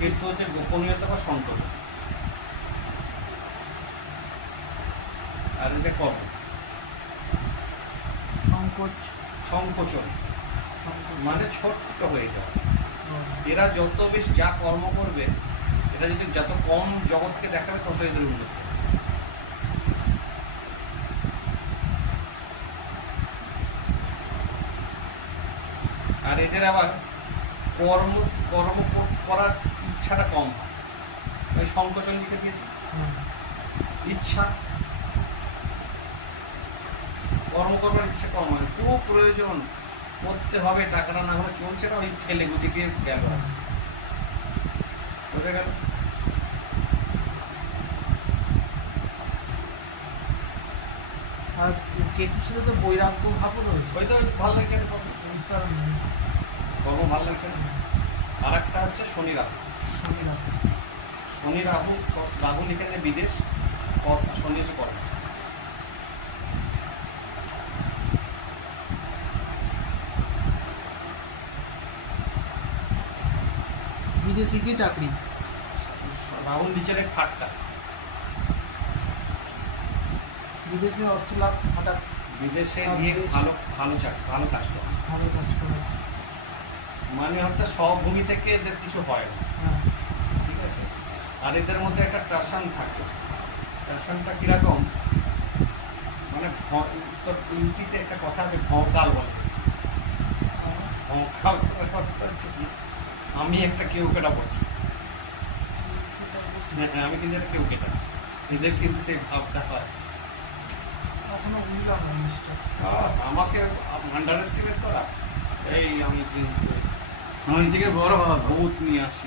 কিন্তু হচ্ছে গোপনীয়তা বা সংকোচ, আর হচ্ছে কর্ম সংকোচ। সংকোচন মানে ছোট্ট হয়ে যাওয়া। হুম। এরা যত বেশি যা কর্ম করবে, এরা যদি যত কম জগৎকে দেখাবে তত এদের উন্নতি। আর এদের আবার কর্ম কর্ম করার ইচ্ছাটা কম হয়। ওই সংকোচন লিখে দিয়েছি, হুম। ইচ্ছা, কর্ম করবার ইচ্ছা কম হয়, খুব প্রয়োজন করতে হবে, টাকাটা না হলে চলছে না, ওই ঠেলে গুটিকে গেল, বোঝা গেল। আর কেতুর সাথে তো বৈরাগ্য ভাবও রয়েছে। ওই তো ভালো লাগছে না কর্ম, এই কারণে কর্ম ভালো লাগছে না। আর একটা হচ্ছে শনি রাহু। শনি রাহু। শনি রাহু, রাহু লিখে যে বিদেশ, শনি হচ্ছে কর্ম। বিদেশি কি চাকরি? রাহুর নিচের এক ফাটটা, বিদেশে অর্থ লাভ হঠাৎ বিদেশে গিয়ে ভালো ভালো চাকরি, ভালো কাজ করে, ভালো কাজ করে। মানে অর্থাৎ স্বভূমি থেকে এদের কিছু হয় না, হ্যাঁ। ঠিক আছে। আর এদের মধ্যে একটা টাসান থাকে, টাসানটা কীরকম, মানে তোর ইউপিতে একটা কথা আছে ভঁকাল বলে। ভঁকাল অর্থ হচ্ছে কি, আমি একটা কেউ কেটা বলি, হ্যাঁ আমি কিন্তু একটা কেউ কেটা, এদের কিন্তু সেই ভাবটা হয়। কখনো বুঝলাম না জিনিসটা। আমাকে আন্ডার এস্টিমেট করা, এই আমি কিন্তু আমি থেকে বড় হওয়া ভূত নিয়ে আসছি,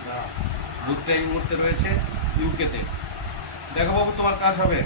ভূতটা এই মুহূর্তে রয়েছে ইউকেতে। দেখো বাবু, তোমার কাজ হবে।